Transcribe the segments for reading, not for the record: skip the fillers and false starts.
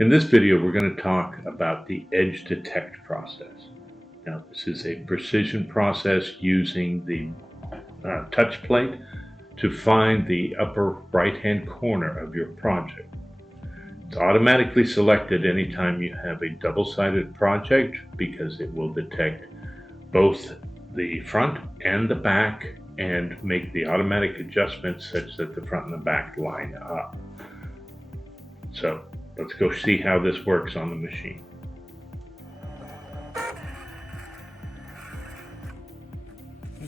In this video, we're going to talk about the EdgeDetect process. Now, this is a precision process using the touch plate to find the upper right-hand corner of your project. It's automatically selected anytime you have a double-sided project because it will detect both the front and the back and make the automatic adjustments such that the front and the back line up. So let's go see how this works on the machine.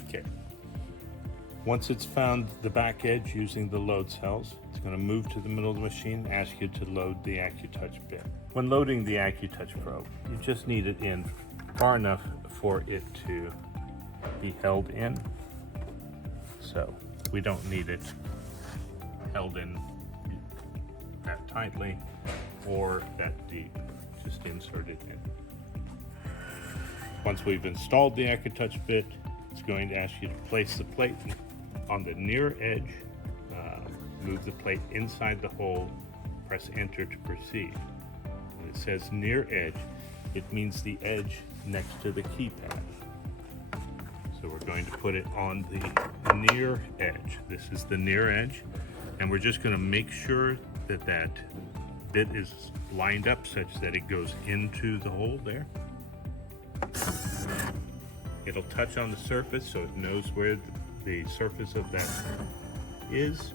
Okay. Once it's found the back edge using the load cells, it's going to move to the middle of the machine and ask you to load the AccuTouch bit. When loading the AccuTouch probe, you just need it in far enough for it to be held in. So we don't need it held in that tightly or that deep, just insert it in. Once we've installed the AccuTouch bit, it's going to ask you to place the plate on the near edge, move the plate inside the hole, press enter to proceed. When it says near edge, it means the edge next to the keypad. So we're going to put it on the near edge. This is the near edge, and we're just going to make sure that that bit is lined up such that it goes into the hole there. It'll touch on the surface so it knows where the surface of that is,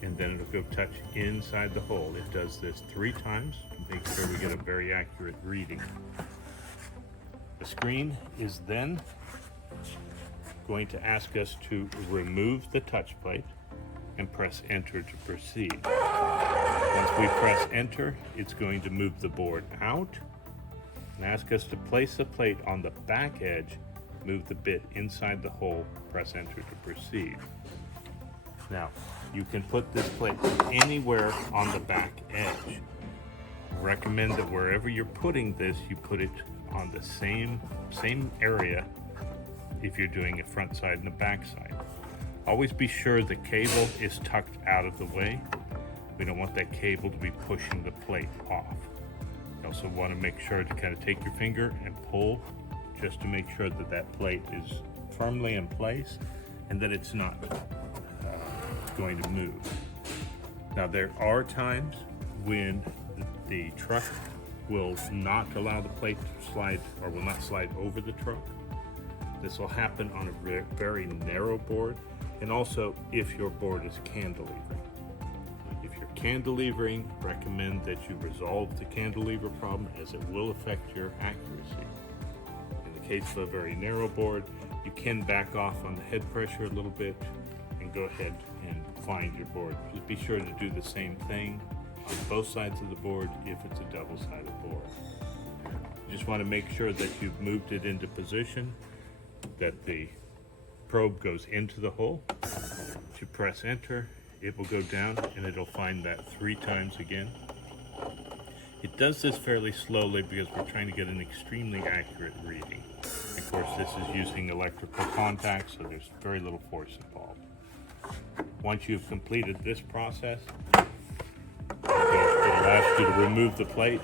and then it'll go touch inside the hole. It does this 3 times to make sure we get a very accurate reading. The screen is then going to ask us to remove the touch plate and press enter to proceed. Once we press enter, it's going to move the board out and ask us to place the plate on the back edge, move the bit inside the hole, press enter to proceed. Now, you can put this plate anywhere on the back edge. I recommend that wherever you're putting this, you put it on the same area if you're doing a front side and a back side. Always be sure the cable is tucked out of the way. We don't want that cable to be pushing the plate off. You also want to make sure to kind of take your finger and pull just to make sure that that plate is firmly in place and that it's not going to move. Now, there are times when the truck will not allow the plate to slide, or will not slide over the truck. This will happen on a very narrow board, and also if your board is cantilevering. If you're cantilevering, recommend that you resolve the cantilever problem, as it will affect your accuracy. In the case of a very narrow board, you can back off on the head pressure a little bit and go ahead and find your board. Just be sure to do the same thing on both sides of the board if it's a double-sided board. You just want to make sure that you've moved it into position, that the probe goes into the hole. If you press enter, it will go down and it'll find that 3 times again. It does this fairly slowly because we're trying to get an extremely accurate reading. Of course, this is using electrical contact, so there's very little force involved. Once you've completed this process, it'll ask you to remove the plate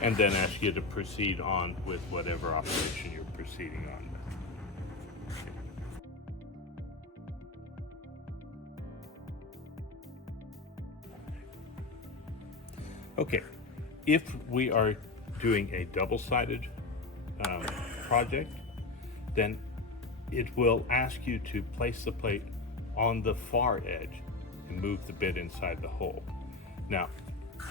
and then ask you to proceed on with whatever operation you're proceeding on with. Okay, if we are doing a double-sided project, then it will ask you to place the plate on the far edge and move the bit inside the hole. Now,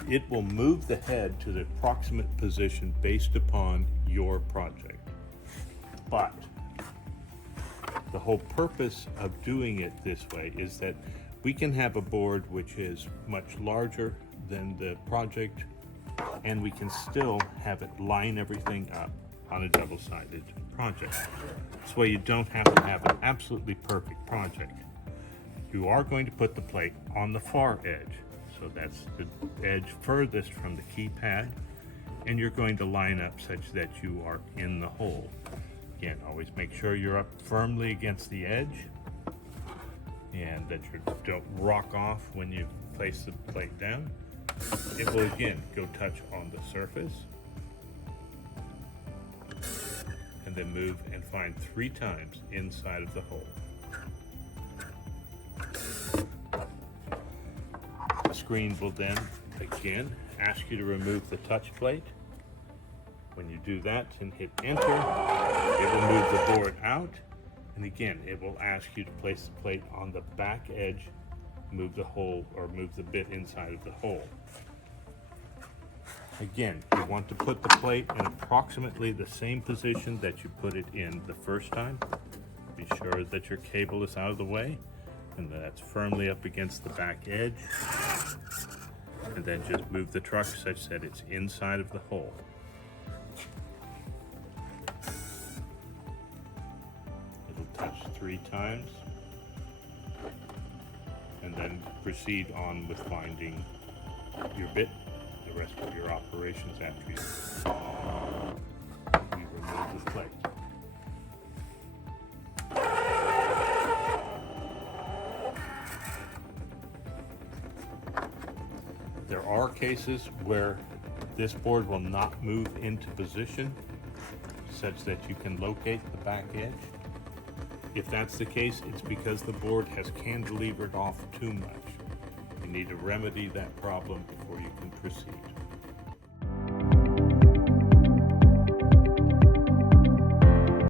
it will move the head to the approximate position based upon your project. But the whole purpose of doing it this way is that we can have a board which is much larger than the project, and we can still have it line everything up on a double-sided project. This way you don't have to have an absolutely perfect project. You are going to put the plate on the far edge. So that's the edge furthest from the keypad, and you're going to line up such that you are in the hole. Again, always make sure you're up firmly against the edge and that you don't rock off when you place the plate down. It will again go touch on the surface and then move and find 3 times inside of the hole. The screen will then again ask you to remove the touch plate. When you do that and hit enter, it will move the board out, and again it will ask you to place the plate on the back edge, move the hole or move the bit inside of the hole. Again, you want to put the plate in approximately the same position that you put it in the first time. Be sure that your cable is out of the way and that's firmly up against the back edge. And then just move the truck such that it's inside of the hole. It'll touch 3 times. And then proceed on with finding your bit, the rest of your operations after you remove the plate. There are cases where this board will not move into position such that you can locate the back edge. If that's the case, it's because the board has cantilevered off too much. You need to remedy that problem before you can proceed.